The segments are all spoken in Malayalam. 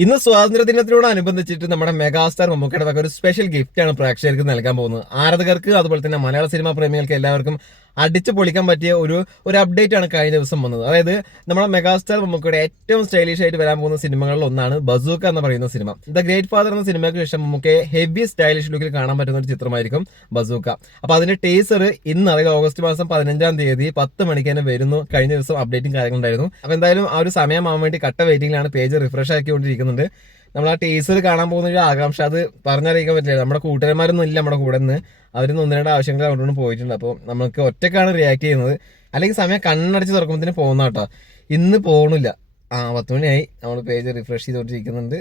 ഇന്ന് സ്വാതന്ത്ര്യദിനത്തിനോടനുബന്ധിച്ചിട്ട് നമ്മുടെ മെഗാസ്റ്റാർ മമ്മൂക്കയുടെ വക ഒരു സ്പെഷ്യൽ ഗിഫ്റ്റാണ് പ്രേക്ഷകർക്ക് നൽകാൻ പോകുന്നത്. ആരാധകർക്ക് അതുപോലെ തന്നെ മലയാള സിനിമാ പ്രേമികൾക്ക് എല്ലാവർക്കും അടിച്ചു പൊളിക്കാൻ പറ്റിയ ഒരു അപ്ഡേറ്റ് ആണ് കഴിഞ്ഞ ദിവസം വന്നത്. അതായത് നമ്മുടെ മെഗാസ്റ്റാർ മമ്മൂക്കയുടെ ഏറ്റവും സ്റ്റൈലിഷ് ആയിട്ട് വരാൻ പോകുന്ന സിനിമകളിൽ ഒന്നാണ് ബസൂക്ക എന്ന് പറയുന്ന സിനിമ. ദ ഗ്രേറ്റ് ഫാദർ എന്ന സിനിമയ്ക്ക് ശേഷം മമ്മൂക്കയെ ഹെവി സ്റ്റൈലിഷ് ലുക്കിൽ കാണാൻ പറ്റുന്ന ഒരു ചിത്രമായിരിക്കും ബസൂക്ക. അപ്പൊ അതിന്റെ ടീസർ ഇന്ന്, അതായത് ഓഗസ്റ്റ് മാസം 15-ാം തീയതി 10 മണിക്ക് തന്നെ വരുന്നു. കഴിഞ്ഞ ദിവസം അപ്ഡേറ്റും കാര്യങ്ങളുണ്ടായിരുന്നു. അപ്പൊ എന്തായാലും ആ ഒരു സമയമാവാൻ വേണ്ടി കട്ട വെയിറ്റിംഗിലാണ്, പേജ് റിഫ്രഷ് ആക്കിക്കൊണ്ടിരിക്കുന്നുണ്ട്. നമ്മൾ ആ ടീസർ കാണാൻ പോകുന്ന ഒരു ആകാംക്ഷ അത് പറഞ്ഞറിയിക്കാൻ പറ്റില്ല. നമ്മുടെ കൂട്ടുകാരന്മാരൊന്നും ഇല്ല നമ്മുടെ കൂടെ നിന്ന്, അവരൊന്നും 1-2 ആവശ്യങ്ങൾ കൊണ്ടുകൊണ്ട് പോയിട്ടുണ്ട്. അപ്പോൾ നമുക്ക് ഒറ്റക്കാണ് റിയാക്ട് ചെയ്യുന്നത്. അല്ലെങ്കിൽ സമയം കണ്ണടച്ച് തുറക്കുമ്പോഴത്തേന് പോകുന്ന കേട്ടോ. ഇന്ന് പോകണില്ല. 10 മണിയായി. നമ്മൾ പേജ് റിഫ്രഷ് ചെയ്തുകൊണ്ടിരിക്കുന്നുണ്ട്.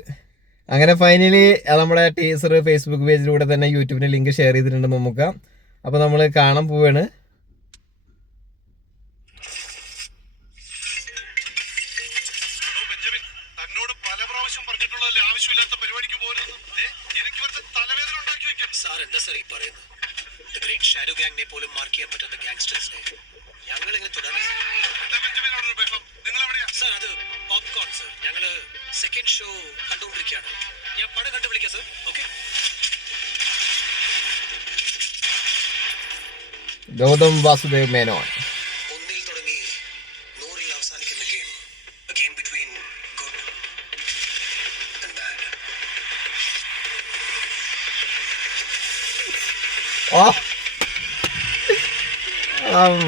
അങ്ങനെ ഫൈനലി നമ്മുടെ ടീസർ ഫേസ്ബുക്ക് പേജിലൂടെ തന്നെ യൂട്യൂബിന് ലിങ്ക് ഷെയർ ചെയ്തിട്ടുണ്ട് മമ്മൂക്ക. അപ്പോൾ നമ്മൾ കാണാൻ പോവാണ്. ആവശ്യമില്ലാത്ത പരിപാടിക്ക് പോകരുത്. എനിക്ക് കുറച്ച് തലവേദന ഉണ്ടാക്കി വെക്കാം. സാർ എന്താ സാർ ഈ പറയുന്നത്? ദ ഗ്രേറ്റ് ഷാഡോ ഗാങ്ങിനെ പോലും മാർക്ക് ചെയ്യാൻ പറ്റാത്ത ഗാങ്സ്റ്റേഴ്സിനെ ഞങ്ങൾ എങ്ങനെ തുടരാൻ? നിങ്ങൾ എവിടെയാ സാർ? അത് പോപ്കോൺ സാർ. ഞങ്ങള് സെക്കൻഡ് ഷോ കണ്ടുകൊണ്ടിരിക്കുകയാണ്. ഞാൻ പടം കണ്ടു വിളിക്കാം സാർ. ഓക്കെ. ഗൗതം വാസുദേവ് മേനോൻ. ഒന്നിൽ തുടങ്ങി 100-ൽ അവസാനിക്കുന്ന game. A game between good and bad.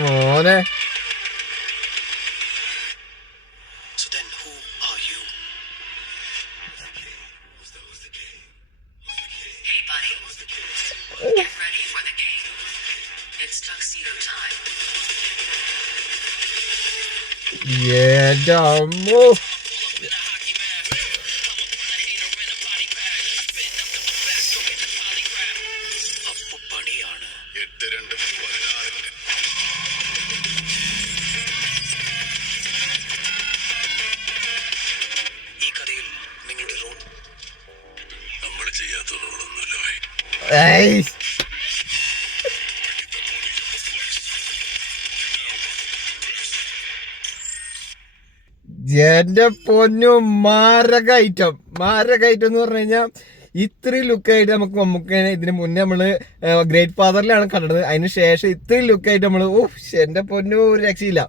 മോനെ, So then who are you? Hey buddy, get ready for the game. It's tuxedo time. എൻ്റെ അമ്മോ, അപ്പൊ പണിയാണ്. 8-2-16. ഈ കഥയിൽ നിങ്ങളുടെ റോൾ നമ്മൾ ചെയ്യാത്ത റോളൊന്നുമില്ല. ഏയ് എന്റെ പൊന്നു, മാരക ഐറ്റം എന്ന് പറഞ്ഞു കഴിഞ്ഞാൽ ഇത്രയും ലുക്കായിട്ട് നമുക്ക് ഇതിന് മുന്നേ നമ്മള് ഗ്രേറ്റ് ഫാദറിലാണ് കണ്ടത്. അതിന് ശേഷം ഇത്രയും ലുക്കായിട്ട് നമ്മള് എന്റെ പൊന്നു ഒരു രക്ഷയില്ല.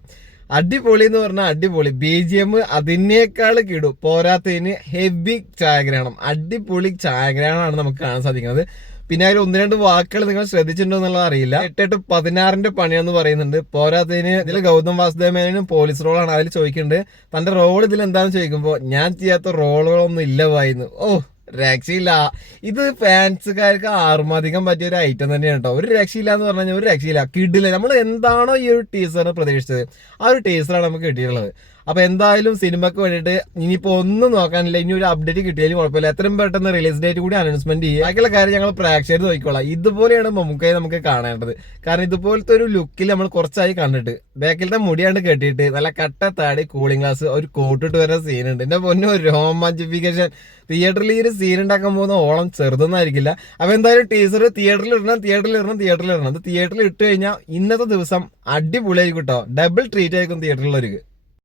അടിപൊളി എന്ന് പറഞ്ഞാൽ അടിപൊളി. BGM അതിനേക്കാൾ കിടും. പോരാത്തതിന് ഹെവി ഛായാഗ്രഹണം, അടിപൊളി ഛായാഗ്രഹണമാണ് നമുക്ക് കാണാൻ സാധിക്കുന്നത്. പിന്നെ അതിൽ 1-2 വാക്കുകൾ നിങ്ങൾ ശ്രദ്ധിച്ചിട്ടുണ്ടോ എന്നുള്ളത് അറിയില്ല. 8-16 പണിയെന്ന് പറയുന്നുണ്ട്. പോരാത്തതിന് ഇതിൽ ഗൗതം വാസുദേവ് മേനോനും പോലീസ് റോളാണ്. അതിൽ ചോദിക്കുന്നുണ്ട് തന്റെ റോൾ ഇതിൽ എന്താണെന്ന് ചോദിക്കുമ്പോൾ ഞാൻ ചെയ്യാത്ത റോളുകളൊന്നും ഇല്ല വായിന്ന്. രക്ഷയില്ല. ഇത് ഫാൻസുകാർക്ക് ആർമാദിക്കാൻ പറ്റിയ ഒരു ഐറ്റം തന്നെയാണ് കേട്ടോ. ഒരു രക്ഷയില്ല എന്ന് പറഞ്ഞു കഴിഞ്ഞാൽ ഒരു രക്ഷയില്ല. കിടില്ല. നമ്മൾ എന്താണോ ഈ ഒരു ടീസറിന് പ്രതീക്ഷിച്ചത് ആ ഒരു ടീസറാണ് നമുക്ക് കിട്ടിയിട്ടുള്ളത്. അപ്പൊ എന്തായാലും സിനിമക്ക് വേണ്ടിയിട്ട് ഇനിയിപ്പോ ഒന്നും നോക്കാനില്ല. ഇനി ഒരു അപ്ഡേറ്റ് കിട്ടിയാലും കുഴപ്പമില്ല. എത്രയും പെട്ടെന്ന് റിലീസ് ഡേറ്റ് കൂടി അനൗൺസ്മെന്റ് ചെയ്യുക. ബാക്കിയുള്ള കാര്യം ഞങ്ങൾ പ്രേക്ഷകർ നോക്കിക്കോളാം. ഇതുപോലെയാണ് മമ്മൂക്കയെ നമുക്ക് കാണേണ്ടത്. കാരണം ഇതുപോലത്തെ ഒരു ലുക്കിൽ നമ്മൾ കുറച്ചായി കണ്ടിട്ട്, ബാക്കിലത്തെ മുടിയാണ്ട് കെട്ടിയിട്ട് നല്ല കട്ട താടി, കൂളിംഗ് ഗ്ലാസ്, ഒരു കോട്ടിട്ട് വരുന്ന സീനുണ്ട്. എന്റെ പൊന്നു രോമാഞ്ചിഫിക്കേഷൻ. തിയേറ്ററിൽ ഈ ഒരു സീൻ ഉണ്ടാക്കാൻ പോകുന്ന ഓളം ചെറുതൊന്നും ആയിരിക്കില്ല. അപ്പൊ എന്തായാലും ടീസർ തിയേറ്ററിൽ ഇടണം. അത് തിയേറ്ററിൽ ഇട്ട് കഴിഞ്ഞാൽ ഇന്നത്തെ ദിവസം അടിപൊളിയായിരിക്കും കേട്ടോ. ഡബിൾ ട്രീറ്റ് ആയിരിക്കും തിയേറ്ററിലുള്ളവർക്ക്.